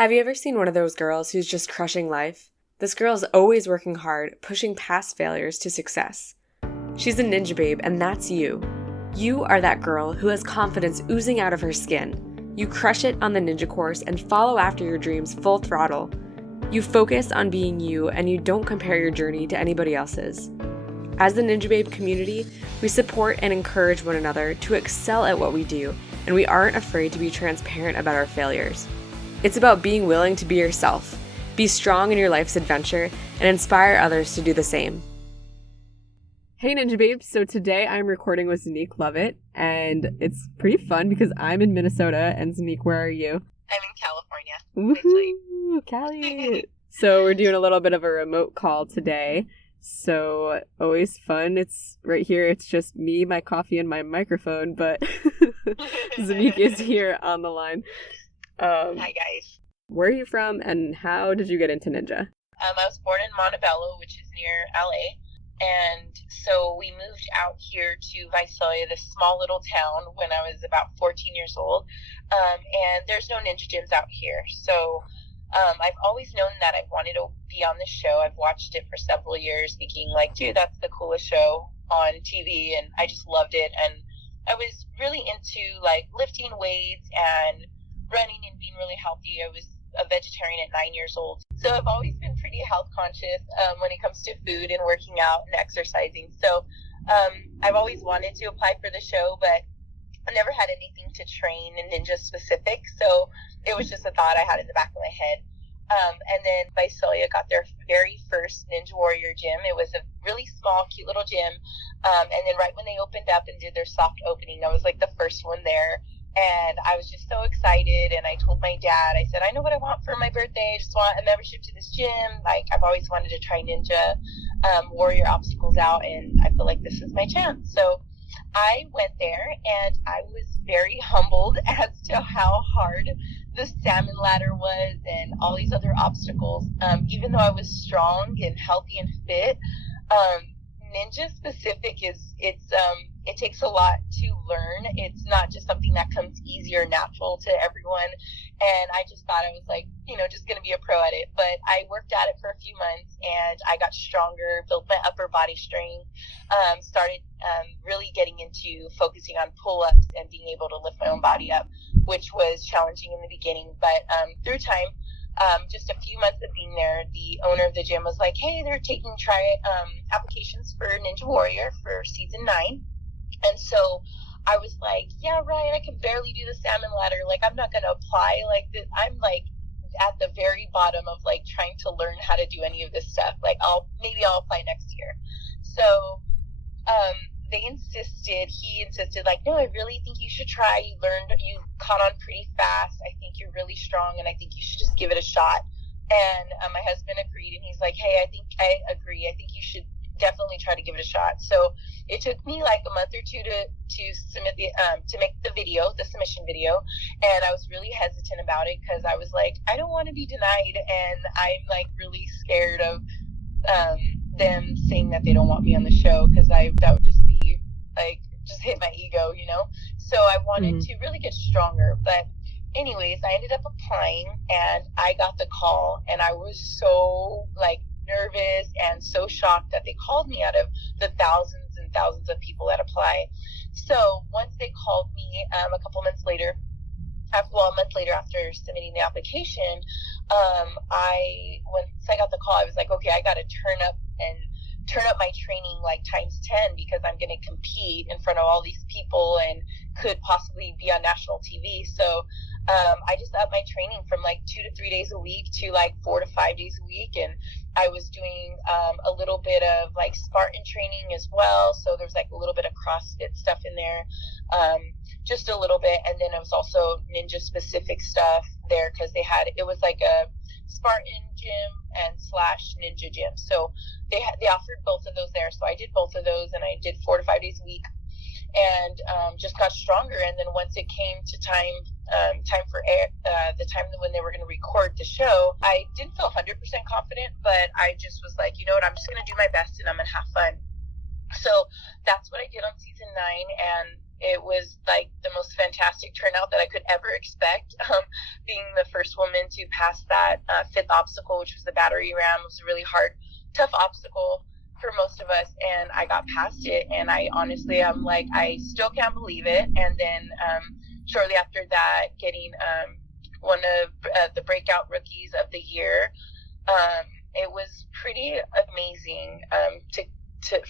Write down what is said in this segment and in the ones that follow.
Have you ever seen one of those girls who's just crushing life? This girl is always working hard, pushing past failures to success. She's a ninja babe, and that's you. You are that girl who has confidence oozing out of her skin. You crush it on the ninja course and follow after your dreams full throttle. You focus on being you, and you don't compare your journey to anybody else's. As the Ninja Babe community, we support and encourage one another to excel at what we do, and we aren't afraid to be transparent about our failures. It's about being willing to be yourself, be strong in your life's adventure, and inspire others to do the same. Hey Ninja Babes, so today I'm recording with Zhanique, Lovett, and it's pretty fun because I'm in Minnesota, and Zhanique, where are you? I'm in California. Woohoo, Cali! So we're doing a little bit of a remote call today, so always fun. It's right here, it's just me, my coffee, and my microphone, but Zhanique is here on the line. Hi guys. Where are you from, and how did you get into ninja? I was born in Montebello, which is near LA, and so we moved out here to Visalia, this small little town, when I was about 14 years old, and there's no ninja gyms out here, so I've always known that I wanted to be on this show. I've watched it for several years, thinking like, dude, that's the coolest show on TV, and I just loved it, and I was really into like lifting weights and running and being really healthy. I was a vegetarian at 9 years old. So I've always been pretty health conscious when it comes to food and working out and exercising. So I've always wanted to apply for the show, but I never had anything to train in ninja specific. So it was just a thought I had in the back of my head. And then Visalia got their very first Ninja Warrior gym. It was a really small, cute little gym. And then right when they opened up and did their soft opening, I was like the first one there. And I was just so excited, and I told my dad, I said, I know what I want for my birthday. I just want a membership to this gym. Like, I've always wanted to try Ninja Warrior obstacles out, and I feel like this is my chance. So I went there, and I was very humbled as to how hard the salmon ladder was and all these other obstacles. Even though I was strong and healthy and fit, Ninja specific it takes a lot to learn. It's not just something that comes easy or natural to everyone. And I just thought I was like, just going to be a pro at it. But I worked at it for a few months, and I got stronger, built my upper body strength, started really getting into focusing on pull-ups and being able to lift my own body up, which was challenging in the beginning. But through time, just a few months of being there, the owner of the gym was like, hey, they're taking applications for Ninja Warrior for season 9. And so I was like, yeah, right, I can barely do the salmon ladder. Like, I'm not going to apply like this. I'm like at the very bottom of like trying to learn how to do any of this stuff. Like, maybe I'll apply next year. So he insisted like, no, I really think you should try. You caught on pretty fast. I think you're really strong, and I think you should just give it a shot. And my husband agreed, and he's like, hey, I agree. I think you should definitely try to give it a shot. So it took me like a month or two to submit to make the submission video, and I was really hesitant about it because I was like, I don't want to be denied, and I'm like really scared of them saying that they don't want me on the show, because that would just be like just hit my ego, So I wanted to really get stronger. But anyways, I ended up applying, and I got the call, and I was so like nervous and so shocked that they called me out of the thousands and thousands of people that apply. So once they called me a month later after submitting the application, once I got the call, I was like, okay, I got to turn up my training like times 10, because I'm going to compete in front of all these people and could possibly be on national TV. So I just upped my training from like 2 to 3 days a week to like 4 to 5 days a week. And I was doing a little bit of like Spartan training as well. So there's like a little bit of CrossFit stuff in there, just a little bit. And then it was also ninja specific stuff there, because it was like a Spartan gym and / ninja gym. So they offered both of those there. So I did both of those, and I did 4 to 5 days a week, and just got stronger. And then once it came to time for air, the time when they were going to record the show, I didn't feel 100% confident, but I just was like, you know what, I'm just going to do my best, and I'm going to have fun. So that's what I did on season 9, and it was like the most fantastic turnout that I could ever expect. Being the first woman to pass that fifth obstacle, which was the battery ram, was a really hard, tough obstacle for most of us, and I got past it, and I'm like, I still can't believe it. And then shortly after that, getting one of the breakout rookies of the year. It was pretty amazing to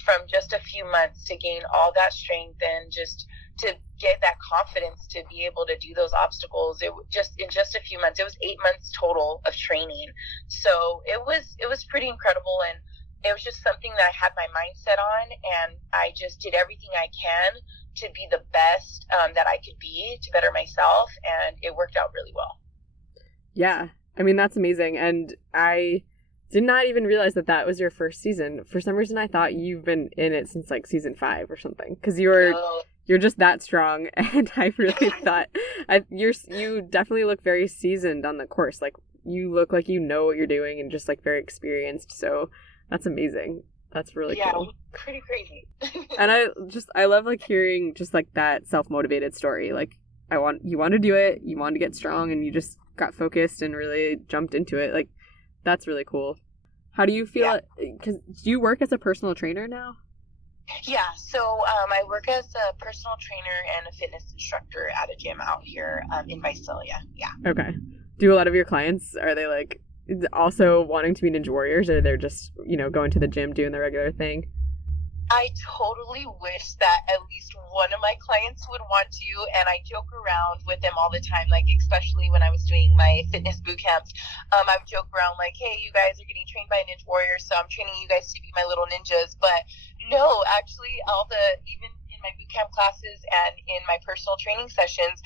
from just a few months to gain all that strength and just to get that confidence to be able to do those obstacles. It just in just a few months. It was 8 months total of training, so it was pretty incredible, and it was just something that I had my mindset on, and I just did everything I can to be the best that I could be, to better myself, and it worked out really well. Yeah, I mean, that's amazing, and I did not even realize that was your first season. For some reason, I thought you've been in it since like season 5 or something, because you're just that strong, and I really thought you definitely look very seasoned on the course. Like, you look like you know what you're doing and just like very experienced. So that's amazing. That's really cool. Yeah, pretty crazy. And I love like hearing just like that self-motivated story. Like, you want to do it, you want to get strong, and you just got focused and really jumped into it. Like, that's really cool. How do you feel? Because do you work as a personal trainer now? Yeah, so I work as a personal trainer and a fitness instructor at a gym out here in Visalia. Yeah. Okay. Do a lot of your clients, are they like also wanting to be Ninja Warriors, or they're just, going to the gym doing the regular thing? I totally wish that at least one of my clients would want to, and I joke around with them all the time, like especially when I was doing my fitness boot camps. I would joke around like, hey, you guys are getting trained by a Ninja Warrior, so I'm training you guys to be my little ninjas. But no, actually, even in my boot camp classes and in my personal training sessions,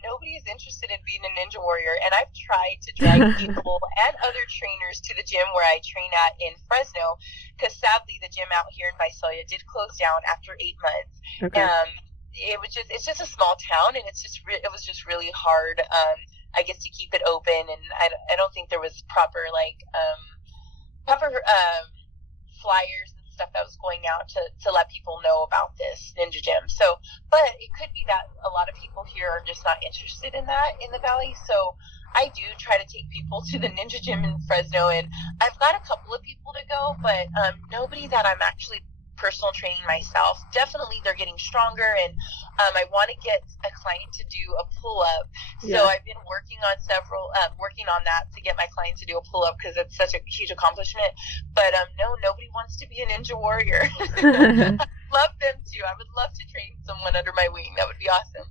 nobody is interested in being a Ninja Warrior. And I've tried to drag people and other trainers to the gym where I train at in Fresno, because sadly the gym out here in Visalia did close down after 8 months. Okay. It's just a small town, and it was just really hard, I guess, to keep it open. And I don't think there was proper flyers and stuff that was going out to let people know about this Ninja Gym. So, but it could be that a lot of people here are just not interested in that in the Valley. So I do try to take people to the Ninja Gym in Fresno, and I've got a couple of people to go, but nobody that I'm actually personal training myself. Definitely they're getting stronger, and I want to get a client to do a pull-up. So I've been working on that to get my client to do a pull-up, because it's such a huge accomplishment. But no, nobody wants to be a Ninja Warrior. I'd love them to. I would love to train someone under my wing. That would be awesome.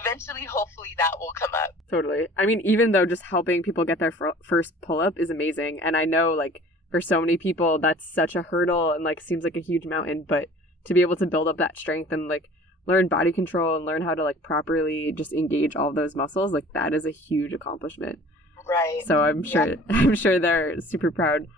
Eventually, hopefully that will come up. Totally. I mean, even though just helping people get their first pull-up is amazing, and I know like for so many people that's such a hurdle and like seems like a huge mountain, but to be able to build up that strength and like learn body control and learn how to like properly just engage all of those muscles, like that is a huge accomplishment. Right. So I'm sure they're super proud.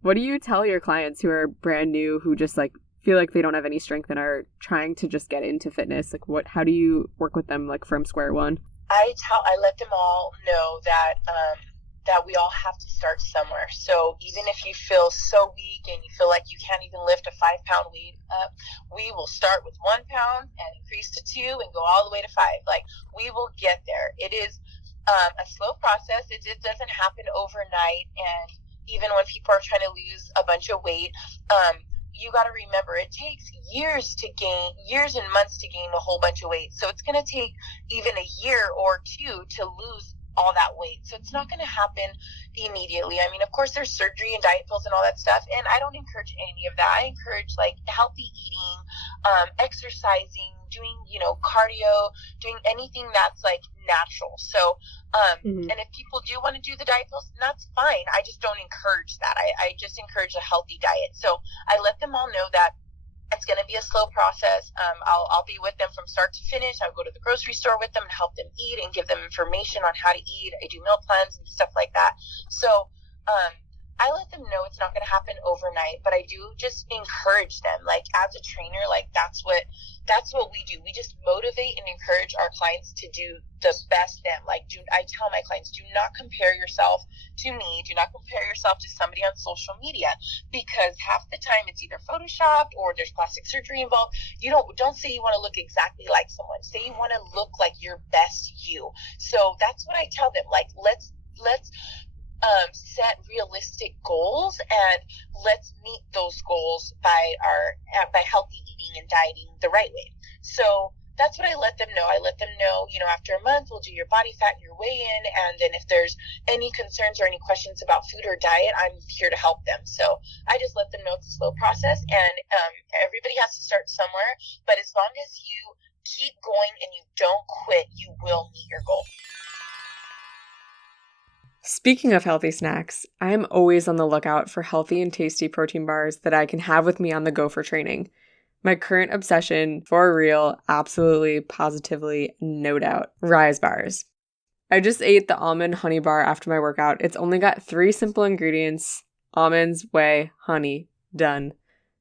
What do you tell your clients who are brand new, who just like feel like they don't have any strength and are trying to just get into fitness? Like how do you work with them like from square one? I let them all know that we all have to start somewhere. So even if you feel so weak and you feel like you can't even lift a 5-pound weight up, we will start with 1 pound and increase to 2 and go all the way to 5. Like, we will get there. It is a slow process. It doesn't happen overnight. And even when people are trying to lose a bunch of weight, you got to remember it takes years and months to gain a whole bunch of weight. So it's going to take even a year or 2 to lose all that weight. So it's not going to happen immediately. I mean, of course, there's surgery and diet pills and all that stuff, and I don't encourage any of that. I encourage like healthy eating, exercising, doing cardio, doing anything that's like natural. So and if people do want to do the diet pills, that's fine. I just don't encourage that. I just encourage a healthy diet. So I let them all know that it's going to be a slow process. I'll be with them from start to finish. I'll go to the grocery store with them and help them eat and give them information on how to eat. I do meal plans and stuff like that. So I let them know it's not going to happen overnight, but I do just encourage them. Like, as a trainer, like that's what that's what we do. We just motivate and encourage our clients to do the best them. Like, I tell my clients, do not compare yourself to me. Do not compare yourself to somebody on social media, because half the time it's either photoshopped or there's plastic surgery involved. Don't say you want to look exactly like someone. Say you want to look like your best you. So that's what I tell them. Like, let's set realistic goals, and let's meet those goals by healthy eating and dieting the right way. So that's what I let them know. I let them know, after a month, we'll do your body fat and your weigh-in, and then if there's any concerns or any questions about food or diet, I'm here to help them. So I just let them know it's a slow process, and everybody has to start somewhere, but as long as you keep going and you don't quit, you will meet your goal. Speaking of healthy snacks, I am always on the lookout for healthy and tasty protein bars that I can have with me on the go for training. My current obsession, for real, absolutely, positively, no doubt, Rise bars. I just ate the almond honey bar after my workout. It's only got 3 simple ingredients: almonds, whey, honey, done.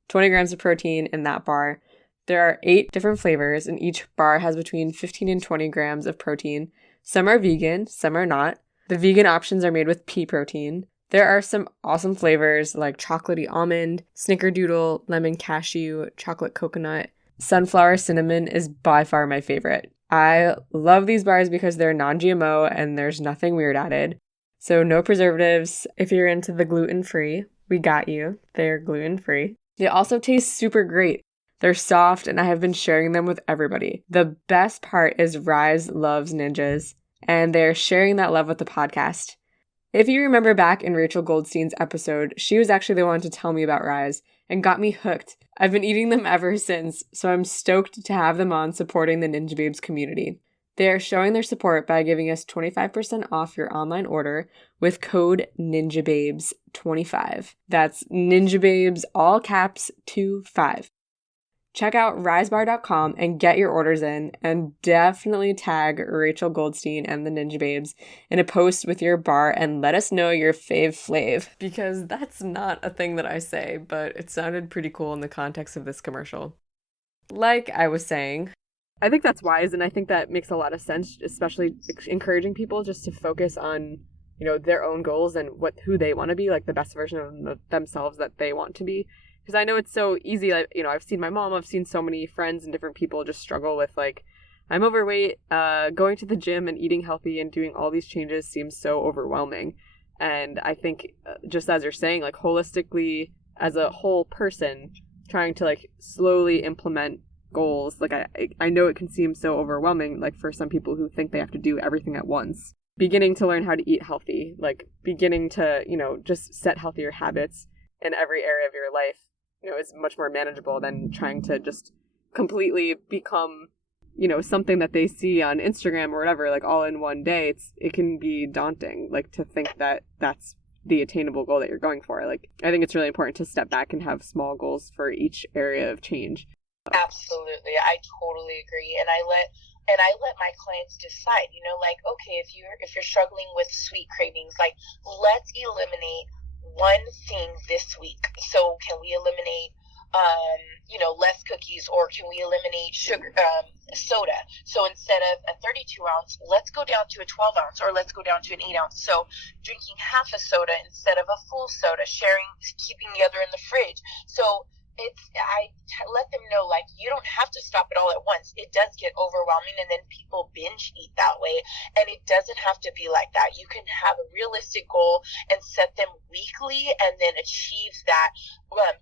20 grams of protein in that bar. There are 8 different flavors, and each bar has between 15 and 20 grams of protein. Some are vegan, some are not. The vegan options are made with pea protein. There are some awesome flavors like chocolatey almond, snickerdoodle, lemon cashew, chocolate coconut. Sunflower cinnamon is by far my favorite. I love these bars because they're non-GMO and there's nothing weird added. So no preservatives. If you're into the gluten-free, we got you. They're gluten-free. They also taste super great. They're soft, and I have been sharing them with everybody. The best part is Rise loves ninjas, and they're sharing that love with the podcast. If you remember back in Rachel Goldstein's episode, she was actually the one to tell me about Rise and got me hooked. I've been eating them ever since, so I'm stoked to have them on supporting the Ninjababes community. They are showing their support by giving us 25% off your online order with code NINJABABES25. That's Ninjababes, all caps, 25. Check out risebar.com and get your orders in, and definitely tag Rachel Goldstein and the Ninjababes in a post with your bar and let us know your fave, because that's not a thing that I say, but it sounded pretty cool in the context of this commercial. Like I was saying, I think that's wise, and I think that makes a lot of sense, especially encouraging people just to focus on, their own goals and who they want to be, like the best version of themselves that they want to be. Because I know it's so easy, like, I've seen my mom, I've seen so many friends and different people just struggle with, like, I'm overweight, going to the gym and eating healthy and doing all these changes seems so overwhelming. And I think, just as you're saying, like, holistically, as a whole person, trying to, like, slowly implement goals, like, I know it can seem so overwhelming, like, for some people who think they have to do everything at once. Beginning to learn how to eat healthy, like, beginning to, just set healthier habits in every area of your life, is much more manageable than trying to just completely become, something that they see on Instagram or whatever, like all in one day. It can be daunting, like, to think that that's the attainable goal that you're going for. Like, I think it's really important to step back and have small goals for each area of change. Absolutely. I totally agree. And I let my clients decide, okay, if you're struggling with sweet cravings, like, let's eliminate one thing this week. So can we eliminate less cookies, or can we eliminate sugar, soda? So instead of a 32 ounce, let's go down to a 12 ounce, or let's go down to an 8 ounce. So drinking half a soda instead of a full soda, keeping the other in the fridge. So let them know, like, you don't have to stop it all at once. It does get overwhelming, and then people binge eat that way, and it doesn't have to be like that. You can have a realistic goal and set them weekly, and then achieve that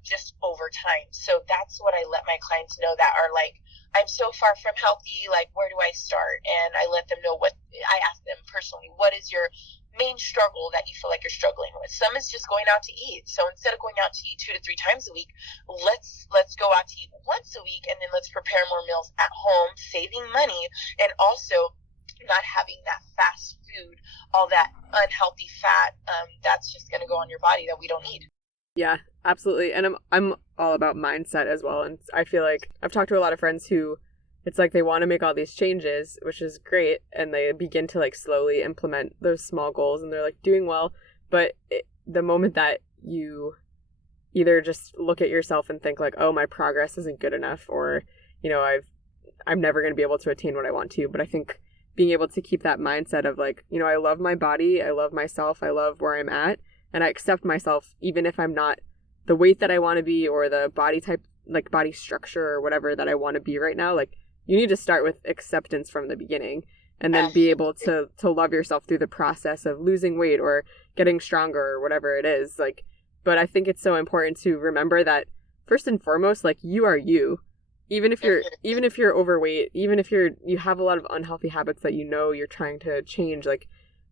just over time. So that's what I let my clients know that are like, I'm so far from healthy, like, where do I start? And I let them know I ask them personally, what is your main struggle that you feel like you're struggling with? Some is just going out to eat. So instead of going out to eat 2 to 3 times a week, let's go out to eat once a week, and then let's prepare more meals at home, saving money, and also not having that fast food, all that unhealthy fat that's just going to go on your body that we don't need. Yeah, absolutely. And I'm all about mindset as well. And I feel like I've talked to a lot of friends who, it's like they want to make all these changes, which is great, and they begin to, like, slowly implement those small goals, and they're, like, doing well. But the moment that you either just look at yourself and think, like, oh, my progress isn't good enough, or, you know, I'm never going to be able to attain what I want to. But I think being able to keep that mindset of like, you know, I love my body, I love myself, I love where I'm at, and I accept myself even if I'm not the weight that I want to be or the body type, like body structure or whatever that I want to be right now. Like, you need to start with acceptance from the beginning and then be able to love yourself through the process of losing weight or getting stronger or whatever it is. Like, but I think it's so important to remember that first and foremost, like, you are you. Even if you're overweight, even if you have a lot of unhealthy habits that you know you're trying to change, like,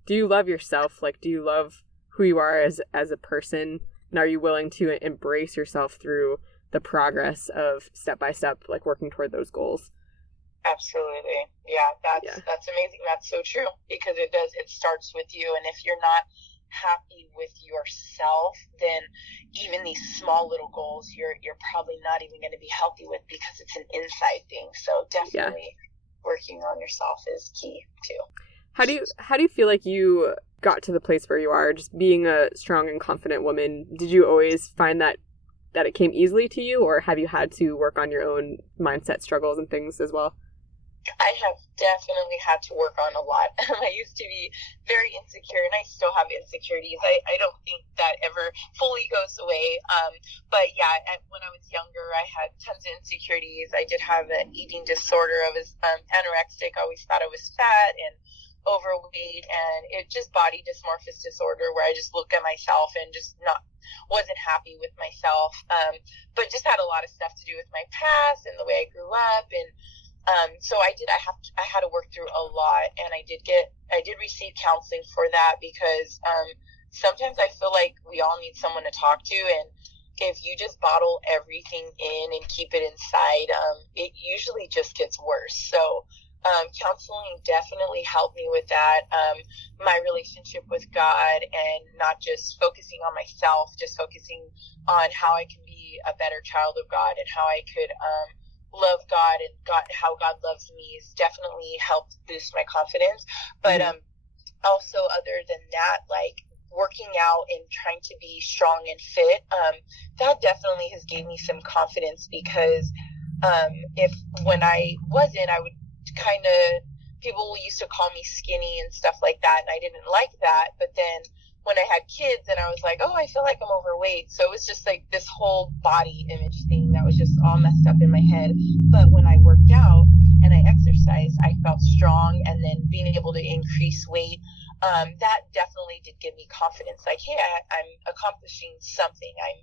do you love yourself? Like, do you love who you are as a person? And are you willing to embrace yourself through the progress of step by step, like working toward those goals? Absolutely. Yeah, that's amazing. That's so true, because it starts with you. And if you're not happy with yourself, then even these small little goals you're probably not even going to be healthy with, because it's an inside thing. So definitely working on yourself is key too. How do you feel like you got to the place where you are, just being a strong and confident woman? Did you always find that it came easily to you, or have you had to work on your own mindset struggles and things as well? I have definitely had to work on a lot. I used to be very insecure, and I still have insecurities. I don't think that ever fully goes away. But yeah, when I was younger, I had tons of insecurities. I did have an eating disorder. I was anorexic. I always thought I was fat and overweight, and it just body dysmorphia disorder, where I just look at myself and just wasn't happy with myself. But just had a lot of stuff to do with my past and the way I grew up, and so I had to work through a lot, and I did receive counseling for that, because sometimes I feel like we all need someone to talk to, and if you just bottle everything in and keep it inside, it usually just gets worse. So counseling definitely helped me with that. My relationship with God, and not just focusing on myself, just focusing on how I can be a better child of God and how I could love God and how God loves me, has definitely helped boost my confidence. But also, other than that, like working out and trying to be strong and fit, that definitely has gave me some confidence, because when I wasn't, I would people used to call me skinny and stuff like that, and I didn't like that. But then when I had kids, and I was like, oh, I feel like I'm overweight. So it was just like this whole body image thing that was just all messed up in my head. But when I worked out and I exercised, I felt strong, and then being able to increase weight, that definitely did give me confidence. Like, hey, I'm accomplishing something. I'm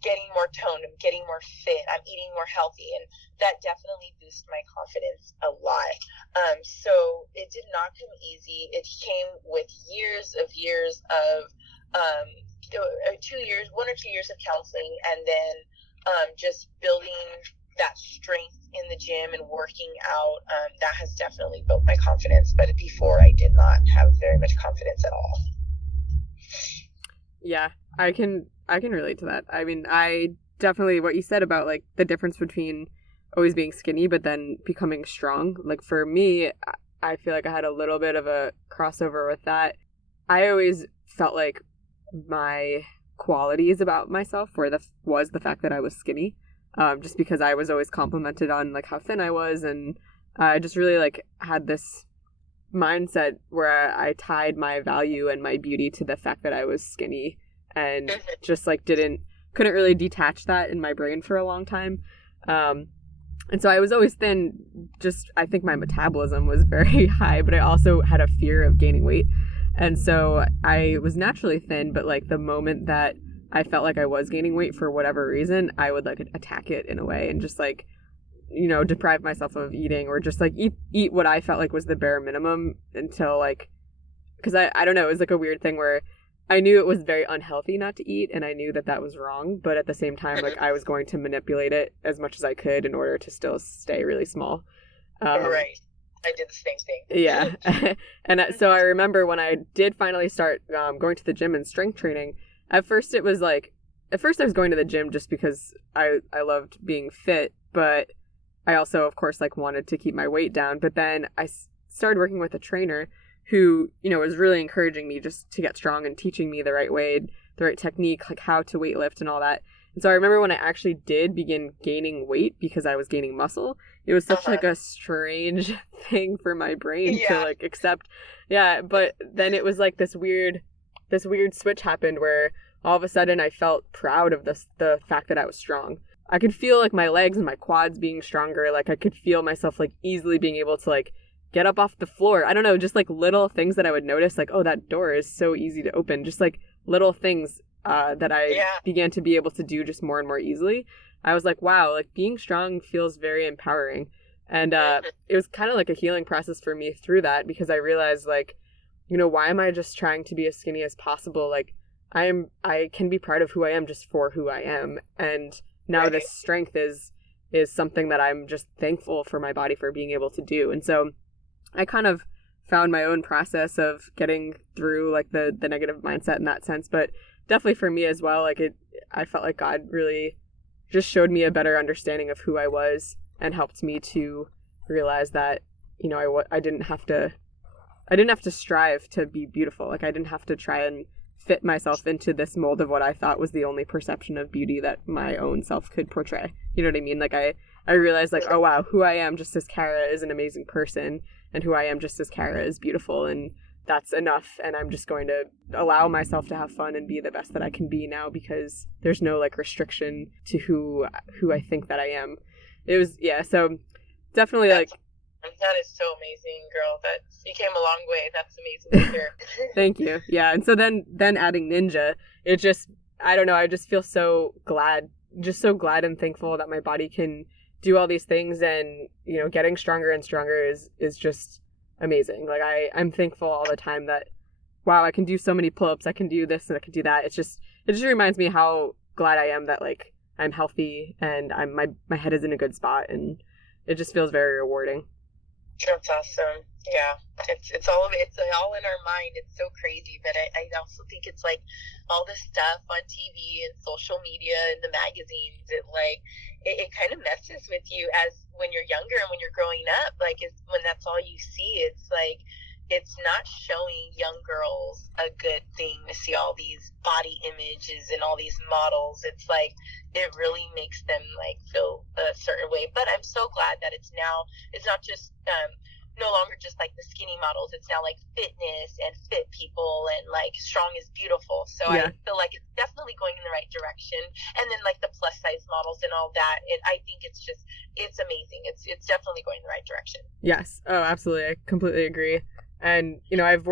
getting more toned, I'm getting more fit, I'm eating more healthy, and that definitely boosted my confidence a lot. So it did not come easy. It came with years of 1 or 2 years of counseling, and then just building that strength in the gym and working out. That has definitely built my confidence, but before I did not have very much confidence at all. Yeah, I can relate to that. I mean, I definitely, what you said about like the difference between always being skinny but then becoming strong. Like for me, I feel like I had a little bit of a crossover with that. I always felt like my qualities about myself was the fact that I was skinny, just because I was always complimented on like how thin I was, and I just really like had this mindset where I tied my value and my beauty to the fact that I was skinny, and just like couldn't really detach that in my brain for a long time. And so I was always thin. Just, I think my metabolism was very high, but I also had a fear of gaining weight. And so I was naturally thin, but like the moment that I felt like I was gaining weight for whatever reason, I would like attack it in a way and just like, you know, deprive myself of eating, or just like eat what I felt like was the bare minimum until like, because I don't know, it was like a weird thing where I knew it was very unhealthy not to eat, and I knew that that was wrong, but at the same time, like I was going to manipulate it as much as I could in order to still stay really small. Right. I did the same thing. Yeah. And so I remember when I did finally start going to the gym and strength training, at first I was going to the gym just because I loved being fit, but I also, of course, like wanted to keep my weight down. But then I started working with a trainer who, you know, was really encouraging me just to get strong and teaching me the right way, the right technique, like how to weight lift and all that. And so I remember when I actually did begin gaining weight because I was gaining muscle, it was such like a strange thing for my brain to like accept. Yeah, but then it was like this weird switch happened where all of a sudden I felt proud of the fact that I was strong. I could feel like my legs and my quads being stronger. Like I could feel myself like easily being able to like get up off the floor. I don't know, just like little things that I would notice, like, oh, that door is so easy to open. Just like little things that I began to be able to do just more and more easily. I was like, wow, like being strong feels very empowering. And it was kind of like a healing process for me through that, because I realized like, you know, why am I just trying to be as skinny as possible? Like I can be proud of who I am just for who I am. And now this strength is something that I'm just thankful for my body for being able to do. And so I kind of found my own process of getting through like the negative mindset in that sense. But definitely for me as well, like I felt like God really just showed me a better understanding of who I was and helped me to realize that, you know, I didn't have to strive to be beautiful. Like I didn't have to try and fit myself into this mold of what I thought was the only perception of beauty that my own self could portray. You know what I mean? Like I realized like, oh wow, who I am just as Kara is an amazing person, and who I am just as Kara is beautiful, and that's enough. And I'm just going to allow myself to have fun and be the best that I can be now, because there's no like restriction to who I think that I am. It was, so definitely like, that is so amazing, girl. That you came a long way. That's amazing to hear. Thank you. Yeah. And so then adding Ninja, it just, I don't know, I just feel so glad and thankful that my body can do all these things, and, you know, getting stronger and stronger is just amazing. Like I'm thankful all the time that, wow, I can do so many pull-ups, I can do this and I can do that. It just reminds me how glad I am that like I'm healthy and my head is in a good spot, and it just feels very rewarding. That's awesome. Yeah, it's all in our mind. It's so crazy, but I also think it's like all this stuff on TV and social media and the magazines. It kind of messes with you as when you're younger and when you're growing up. Like, when that's all you see, it's like it's not showing young girls a good thing to see all these body images and all these models. It's like it really makes them like feel a certain way. But I'm so glad that it's not just no longer just like the skinny models. It's now like fitness and fit people, and like strong is beautiful. So I feel like it's definitely going in the right direction. And then like the plus size models and all that, I think it's amazing. It's definitely going in the right direction. Yes. Oh, absolutely. I completely agree. And, you know, I've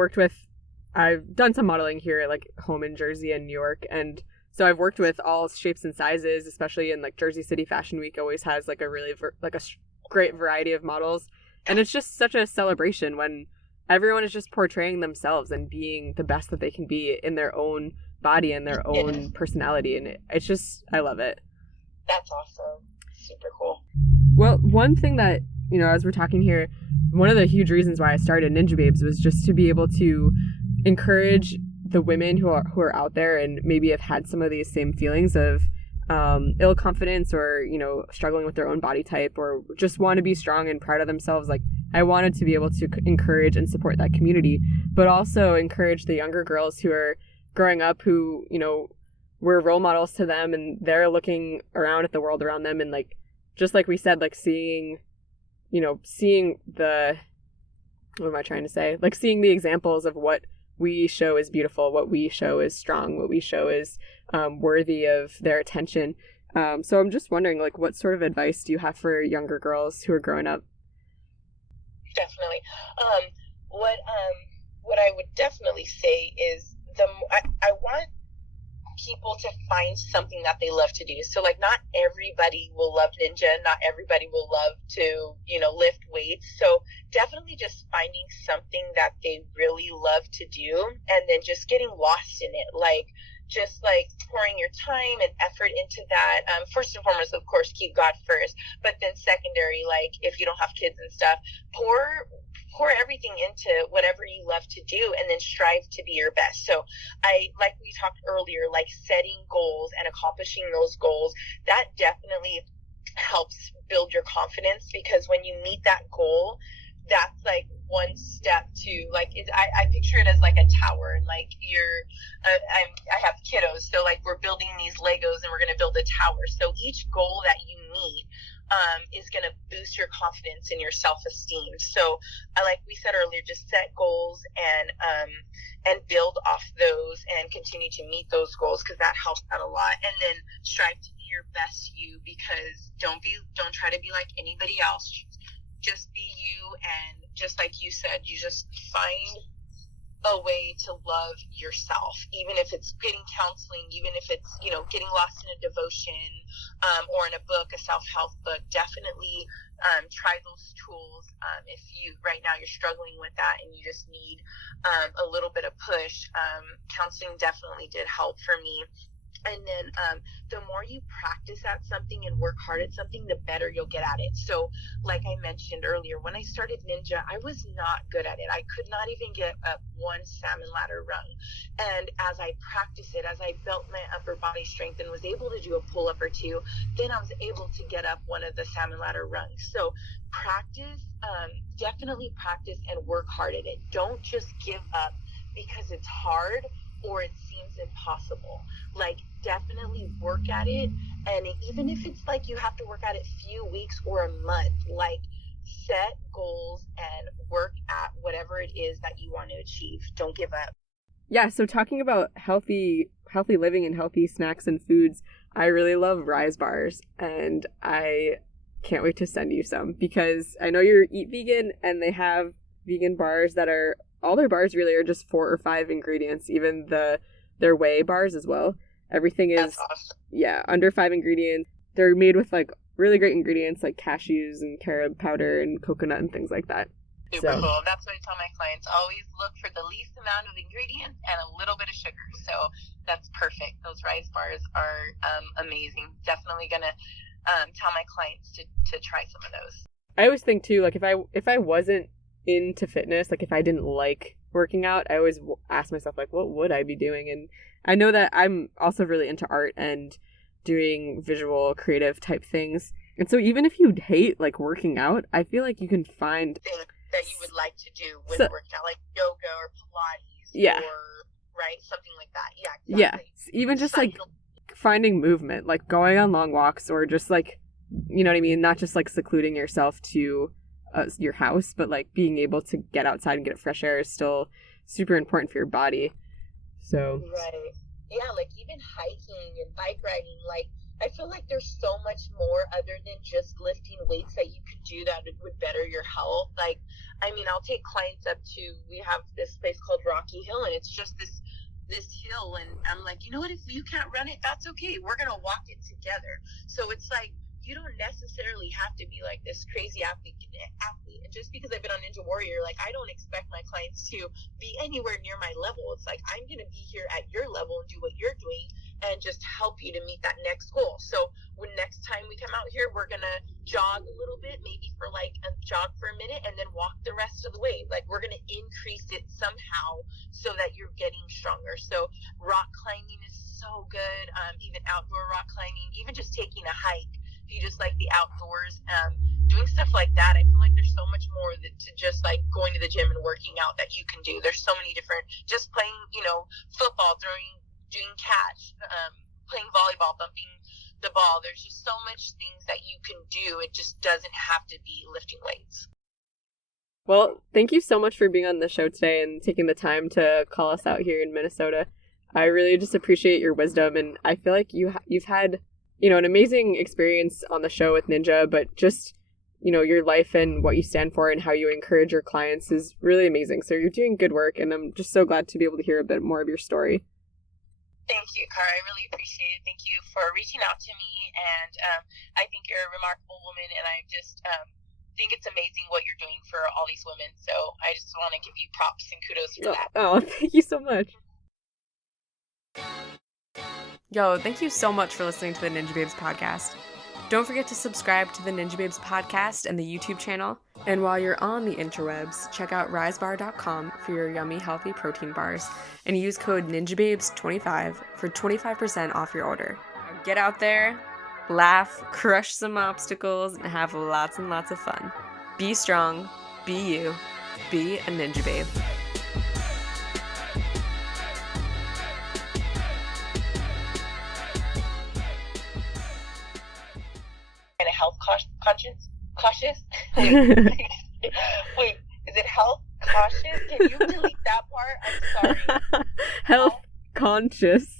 done some modeling here at like home in Jersey and New York. And so I've worked with all shapes and sizes, especially in like Jersey City Fashion Week always has like a really great variety of models. And it's just such a celebration when everyone is just portraying themselves and being the best that they can be in their own body and their own personality. And it's just, I love it. That's awesome. Super cool. Well, one thing that, you know, as we're talking here, one of the huge reasons why I started Ninjababes was just to be able to encourage the women who are out there and maybe have had some of these same feelings of ill confidence, or, you know, struggling with their own body type, or just want to be strong and proud of themselves. Like, I wanted to be able to encourage and support that community, but also encourage the younger girls who are growing up, who, you know, were role models to them, and they're looking around at the world around them, and like, just like we said, like seeing the, what am I trying to say? Like seeing the examples of what we show is beautiful, what we show is strong, what we show is worthy of their attention. So I'm just wondering, like, what sort of advice do you have for younger girls who are growing up? Definitely. What I would definitely say is I want people to find something that they love to do. So like, not everybody will love ninja, not everybody will love to, you know, lift weights. So definitely just finding something that they really love to do, and then just getting lost in it. Like, just like pouring your time and effort into that. First and foremost, of course, keep God first, but then secondary, like if you don't have kids and stuff, pour everything into whatever you love to do, and then strive to be your best. So like we talked earlier, like setting goals and accomplishing those goals, that definitely helps build your confidence, because when you meet that goal, that's like one step to like I picture it as like a tower, and like I have kiddos, so like we're building these Legos and we're going to build the tower. So each goal that you meet is going to boost your confidence and your self-esteem. So like we said earlier, just set goals and build off those and continue to meet those goals, because that helps out a lot. And then strive to be your best you, because don't try to be like anybody else. Just be you. And just like you said, you just find a way to love yourself, even if it's getting counseling, even if it's, getting lost in a devotion, or in a book, a self-help book. Definitely try those tools. If right now you're struggling with that and you just need a little bit of push, counseling definitely did help for me. And then the more you practice at something and work hard at something, the better you'll get at it. So like I mentioned earlier, when I started Ninja, I was not good at it. I could not even get up one salmon ladder rung. And as I practiced it, as I built my upper body strength and was able to do a pull-up or two, then I was able to get up one of the salmon ladder rungs. So practice, definitely practice and work hard at it. Don't just give up because it's hard or it seems impossible. Like, definitely work at it. And even if it's like you have to work at it a few weeks or a month, like, set goals and work at whatever it is that you want to achieve. Don't give up. Yeah, so talking about healthy living and healthy snacks and foods, I really love Rise bars, and I can't wait to send you some, because I know you eat vegan, and they have vegan bars that are, all their bars really are just 4 or 5 ingredients, even their whey bars as well. Everything is, awesome. Yeah, under 5 ingredients. They're made with like really great ingredients like cashews and carob powder and coconut and things like that. Super cool. That's what I tell my clients. Always look for the least amount of ingredients and a little bit of sugar. So that's perfect. Those Rise bars are amazing. Definitely gonna tell my clients to try some of those. I always think too, like if I wasn't into fitness, like if I didn't like working out, I always ask myself, like, what would I be doing? And I know that I'm also really into art and doing visual creative type things. And so even if you hate like working out, I feel like you can find that you would like to do with working out, like yoga or Pilates, yeah, or right, something like that. Yeah, exactly. Yeah, even just like finding movement, like going on long walks, or just like, you know what I mean, not just like secluding yourself to your house, but like being able to get outside and get fresh air is still super important for your body. So right, yeah, like even hiking and bike riding, like I feel like there's so much more other than just lifting weights that you could do that would better your health. Like, I mean, I'll take clients up to, we have this place called Rocky Hill, and it's just this hill, and I'm like, you know what, if you can't run it, that's okay. We're going to walk it together. So it's like, you don't necessarily have to be like this crazy athlete. And just because I've been on Ninja Warrior, like, I don't expect my clients to be anywhere near my level. It's like, I'm going to be here at your level and do what you're doing and just help you to meet that next goal. So when next time we come out here, we're going to jog a little bit, maybe for like a jog for a minute, and then walk the rest of the way. Like, we're going to increase it somehow so that you're getting stronger. So rock climbing is so good. Even outdoor rock climbing, even just taking a hike. If you just like the outdoors, doing stuff like that, I feel like there's so much more to just like going to the gym and working out that you can do. There's so many different, just playing, football, doing catch, playing volleyball, bumping the ball. There's just so much things that you can do. It just doesn't have to be lifting weights. Well, thank you so much for being on the show today and taking the time to call us out here in Minnesota. I really just appreciate your wisdom, and I feel like you've had, an amazing experience on the show with Ninja, but just, your life and what you stand for and how you encourage your clients is really amazing. So you're doing good work, and I'm just so glad to be able to hear a bit more of your story. Thank you, Cara. I really appreciate it. Thank you for reaching out to me, and I think you're a remarkable woman, and I just think it's amazing what you're doing for all these women. So I just want to give you props and kudos for that. Oh, thank you so much. Yo, thank you so much for listening to the Ninjababes podcast. Don't forget to subscribe to the Ninjababes podcast and the YouTube channel. And while you're on the interwebs, check out risebar.com for your yummy, healthy protein bars and use code Ninjababes25 for 25% off your order. Now get out there, laugh, crush some obstacles, and have lots and lots of fun. Be strong, be you, be a Ninja Babe. health conscious? Cautious? Wait, is it health cautious? Can you delete that part? I'm sorry. Health conscious.